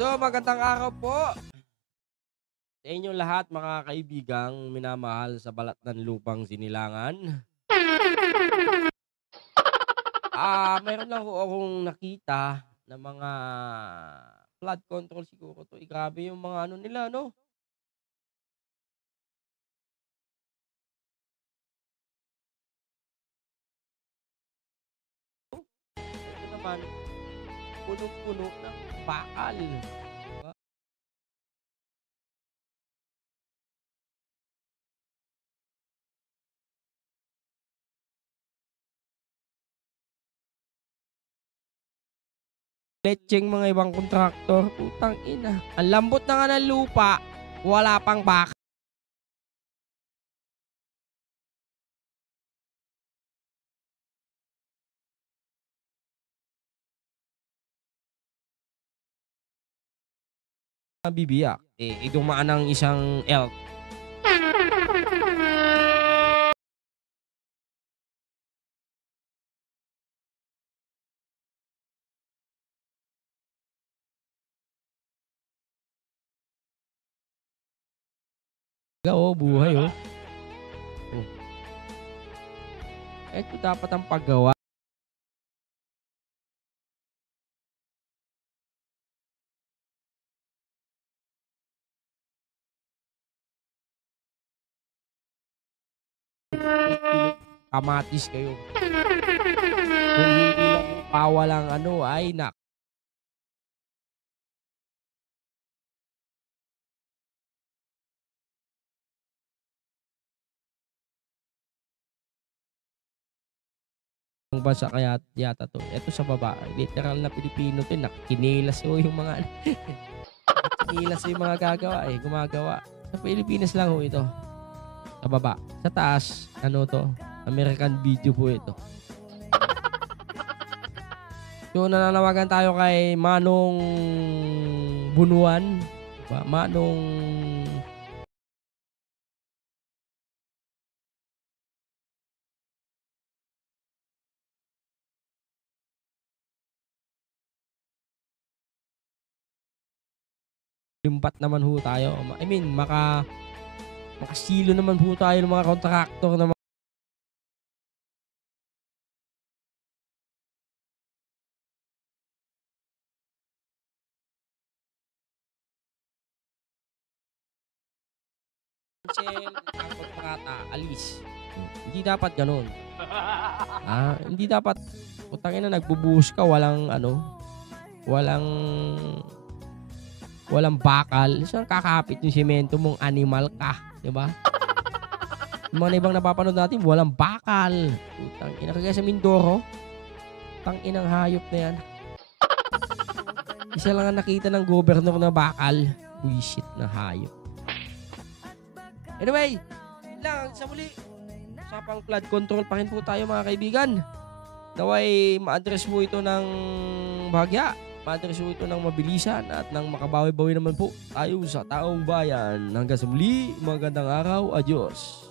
So, magandang araw po sa inyong lahat mga kaibigang minamahal sa balat ng lupang sinilangan. Mayroon lang ho akong nakita na mga flood control siguro 'to, grabe yung mga ano nila 'no? Ito naman, punong-puno ng bakal, 'di ba? Letseng mga ibang kontraktor, putang ina. Ang lambot na nga ng lupa, wala pang bakal. Bibiyak, dumaan ng isang elk. Oo, buhay oh. Oh, eto dapat ang paggawa. Kamatis kayo. Kung hindi lang pawalang ano, ay ibang bansa kaya yata 'to. Eto sa baba, literal na Pilipino 'to, nakikinilas ho yung mga ano, nakikinilas yung mga gumagawa. Sa Pilipinas lang ho ito, sa baba. Sa taas, ano 'to, American video po ito. So, nananawagan tayo kay Manong Bunuan, 'di ba? Manong limpat naman ho tayo. I mean, makasilo naman po tayo ng mga kontraktor na cancel ang kontrata, alis. Hindi dapat gano'n. Hindi dapat putangina nagbubuhos ka walang ano, walang walang bakal. Saan kakapit yung semento mong animal ka, 'di ba? Yung mga ibang napapanood natin walang bakal. Putang ina kagaya sa Mindoro, tanginang hayop na 'yan. Isa lang ang nakita ng gobernador na bakal. Buisit na hayop. Anyway, yun lang sa muli. Usapang flood control pa rin po tayo mga kaibigan. Naway ma-address mo ito ng bahagya. Ma-address mo ito ng mabilisan at ng makabawi-bawi naman po tayo sa taong bayan. Hanggang sa muli, magandang araw. Adios.